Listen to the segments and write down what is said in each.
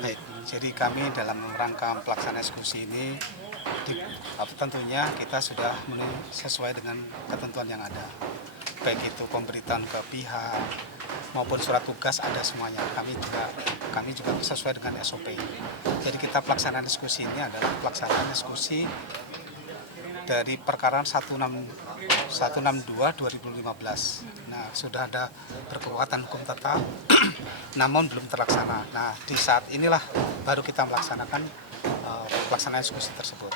Baik, jadi kami dalam rangka pelaksanaan eksekusi ini tentunya kita sudah sesuai dengan ketentuan yang ada. Baik itu pemberitaan ke pihak maupun surat tugas ada semuanya. Kami juga sesuai dengan SOP. Jadi kita pelaksanaan eksekusi ini adalah pelaksanaan eksekusi dari perkara 162/2015. Nah, sudah ada berkekuatan hukum tetap, namun belum terlaksana. Nah, di saat inilah baru kita melaksanakan pelaksanaan eksekusi tersebut.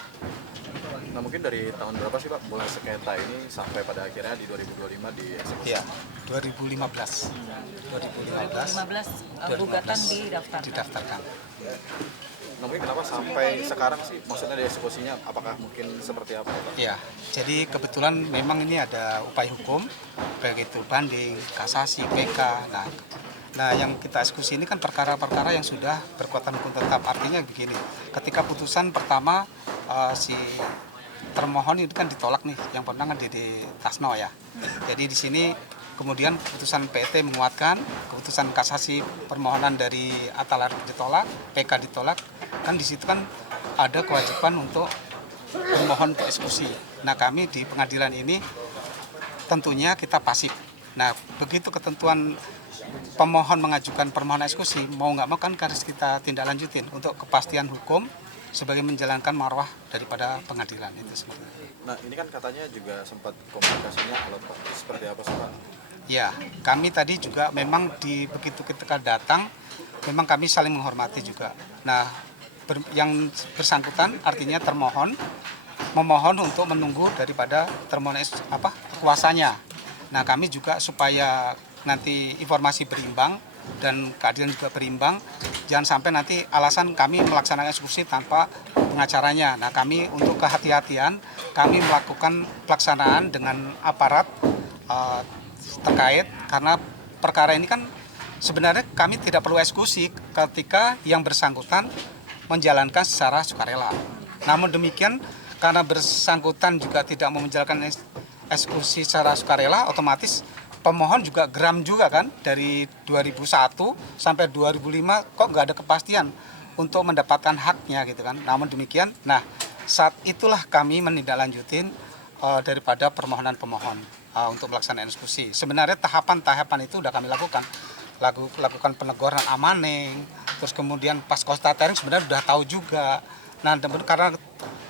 Nah, mungkin dari tahun berapa sih Pak mulai sengketa ini sampai pada akhirnya di 2025 dieksekusi? Ya, 2015. 2015 gugatan didaftarkan. Nah, mungkin kenapa sampai sekarang sih, maksudnya dieksekusinya apakah mungkin seperti apa Pak? Ya, jadi kebetulan memang ini ada upaya hukum, baik itu banding, kasasi, PK. Nah, yang kita eksekusi ini kan perkara-perkara yang sudah berkekuatan hukum tetap. Artinya begini, ketika putusan pertama si termohon itu kan ditolak nih, yang pernah kan di Tasno ya. Jadi di sini kemudian putusan PT menguatkan, keputusan kasasi permohonan dari Atalarik ditolak, PK ditolak, kan di situ kan ada kewajiban untuk pemohon untuk eksekusi. Nah, kami di pengadilan ini tentunya kita pasif. Nah, begitu ketentuan pemohon mengajukan permohonan eksekusi, mau nggak mau kan harus kita tindak lanjutin untuk kepastian hukum sebagai menjalankan marwah daripada pengadilan itu sebenarnya. Nah, ini kan katanya juga sempat komunikasinya alot Pak. Seperti apa sih Pak? Ya, kami tadi juga memang begitu ketika datang, memang kami saling menghormati juga. Nah, yang bersangkutan artinya termohon memohon untuk menunggu daripada termohon kuasanya. Nah, kami juga supaya nanti informasi berimbang dan keadilan juga berimbang, jangan sampai nanti alasan kami melaksanakan eksekusi tanpa pengacaranya. Nah, kami untuk kehati-hatian kami melakukan pelaksanaan dengan aparat terkait, karena perkara ini kan sebenarnya kami tidak perlu eksekusi ketika yang bersangkutan menjalankan secara sukarela. Namun demikian, karena bersangkutan juga tidak mau menjalankan eksekusi secara sukarela, otomatis pemohon juga geram juga kan, dari 2001 sampai 2005 kok nggak ada kepastian untuk mendapatkan haknya gitu kan. Namun demikian, nah saat itulah kami menindaklanjutin daripada permohonan pemohon untuk pelaksanaan eksekusi. Sebenarnya tahapan-tahapan itu sudah kami lakukan peneguran amaning, terus kemudian pas konstatering sebenarnya sudah tahu juga. Nah, karena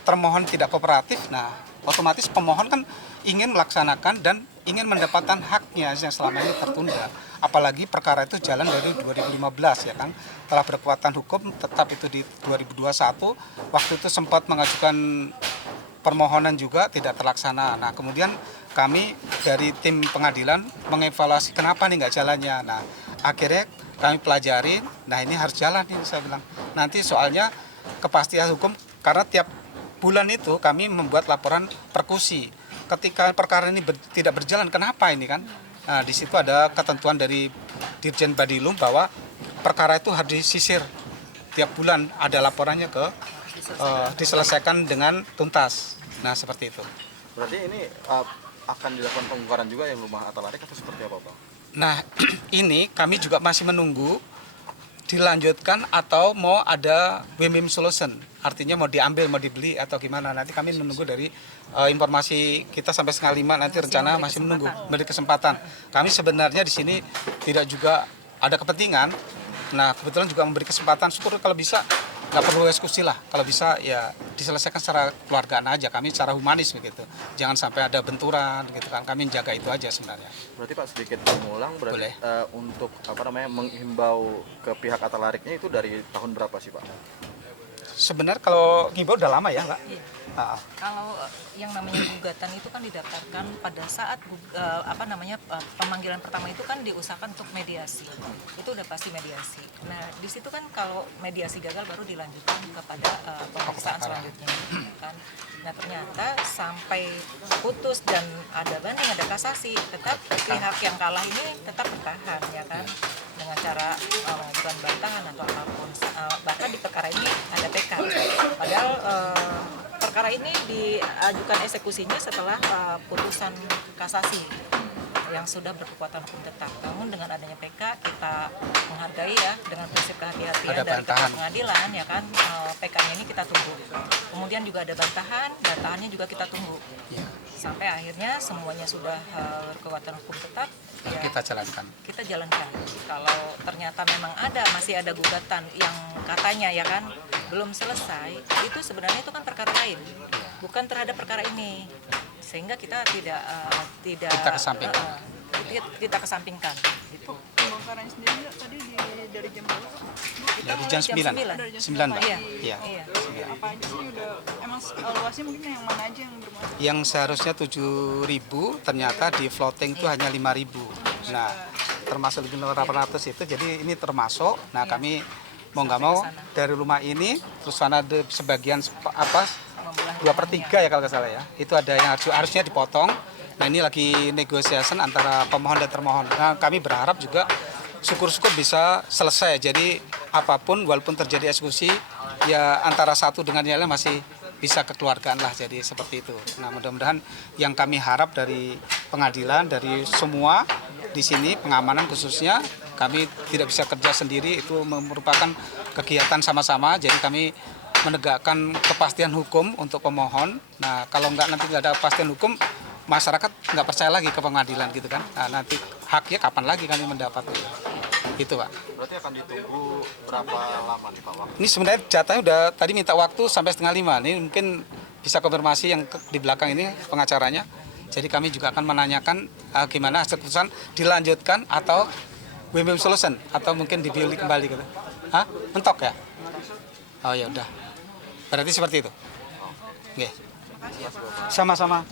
termohon tidak kooperatif, nah otomatis pemohon kan ingin melaksanakan dan ingin mendapatkan haknya yang selama ini tertunda. Apalagi perkara itu jalan dari 2015 ya kan, telah berkekuatan hukum tetap itu di 2021, waktu itu sempat mengajukan permohonan juga tidak terlaksana. Nah, kemudian kami dari tim pengadilan mengevaluasi kenapa nih nggak jalannya. Nah, akhirnya kami pelajari, nah ini harus jalan nih saya bilang. Nanti soalnya kepastian hukum, karena tiap bulan itu kami membuat laporan perkusi. Ketika perkara ini tidak berjalan, kenapa ini kan? Nah, di situ ada ketentuan dari Dirjen Badilum bahwa perkara itu harus disisir. Tiap bulan ada laporannya diselesaikan dengan tuntas. Nah, seperti itu. Berarti ini akan dilakukan pembongkaran juga yang rumah Atalarik atau seperti apa Pak? Nah, ini kami juga masih menunggu dilanjutkan atau mau ada win-win solution, artinya mau diambil, mau dibeli atau gimana. Nanti kami menunggu dari informasi kita sampai 4:30 nanti rencana masih menunggu beri kesempatan. Kami sebenarnya di sini tidak juga ada kepentingan. Nah, kebetulan juga memberi kesempatan, syukur kalau bisa nggak perlu eksekusi lah, kalau bisa ya diselesaikan secara keluargaan aja, kami secara humanis begitu, jangan sampai ada benturan gitu kan, kami menjaga itu aja sebenarnya. Berarti Pak sedikit mengulang, berarti untuk menghimbau ke pihak Atalariknya itu dari tahun berapa sih Pak? Sebenarnya kalau ngimbau udah lama ya Mbak? Iya. Kalau yang namanya gugatan itu kan didaftarkan pada saat pemanggilan pertama itu kan diusahakan untuk mediasi, itu udah pasti mediasi. Nah, di situ kan kalau mediasi gagal baru dilanjutkan kepada pemeriksaan selanjutnya kan. Nah, ternyata sampai putus dan ada banding, ada kasasi, tetap pihak yang kalah ini tetap bertahan ya kan, dengan cara mengajukan bantahan atau apapun. Bahkan di perkara ini ada PK, padahal perkara ini diajukan eksekusinya setelah putusan kasasi yang sudah berkekuatan hukum tetap. Namun dengan adanya PK kita menghargai ya dengan prinsip kehati-hatian Ada dari bantahan. pengadilan ya kan, PK-nya ini kita tunggu. Kemudian juga ada bantahannya juga kita tunggu. Ya, Sampai akhirnya semuanya sudah berkekuatan hukum tetap. Ya, kita jalankan. kita jalankan. Kalau ternyata memang masih ada gugatan yang katanya ya kan belum selesai, itu sebenarnya itu kan perkara lain, bukan terhadap perkara ini, sehingga kita tidak Kita kesampingkan. kita kesampingkan. Gitu. Pembongkaran sendiri tadi dari jam berapa? Kita Dari mulai jam 9. Dari jam 9, Mbak. Iya. Iya. Iya. Apa aja sih udah emang luasnya mungkin yang mana aja yang bermasalah? Yang seharusnya 7.000 ternyata di floating itu hanya 5.000. Nah, termasuk 800 itu, jadi ini termasuk. Nah, kami mau nggak mau dari rumah ini terus sana ada sebagian Membelah 2/3 ya kalau nggak salah ya. Itu ada yang harusnya dipotong. Nah, ini lagi negotiasi antara pemohon dan termohon. Nah, kami berharap juga syukur-syukur bisa selesai. Jadi apapun walaupun terjadi eksekusi ya antara satu dengan yang lain masih bisa kekeluargaan lah, jadi seperti itu. Nah, mudah-mudahan yang kami harap dari pengadilan, dari semua di sini pengamanan khususnya, kami tidak bisa kerja sendiri, itu merupakan kegiatan sama-sama. Jadi kami menegakkan kepastian hukum untuk pemohon. Nah, kalau nanti nggak ada kepastian hukum, masyarakat nggak percaya lagi ke pengadilan gitu kan. Nah, nanti haknya kapan lagi kami mendapat itu, Pak. Berarti akan ditunggu berapa lama nih Pak waktu? Ini sebenarnya jatahnya udah tadi minta waktu sampai 4:30. Ini mungkin bisa konfirmasi yang di belakang ini pengacaranya. Jadi kami juga akan menanyakan gimana hasil keputusan dilanjutkan atau win-win solution atau mungkin dibilik kembali gitu. Hah? Mentok ya? Oh ya udah. Berarti seperti itu. Oke. Sama-sama.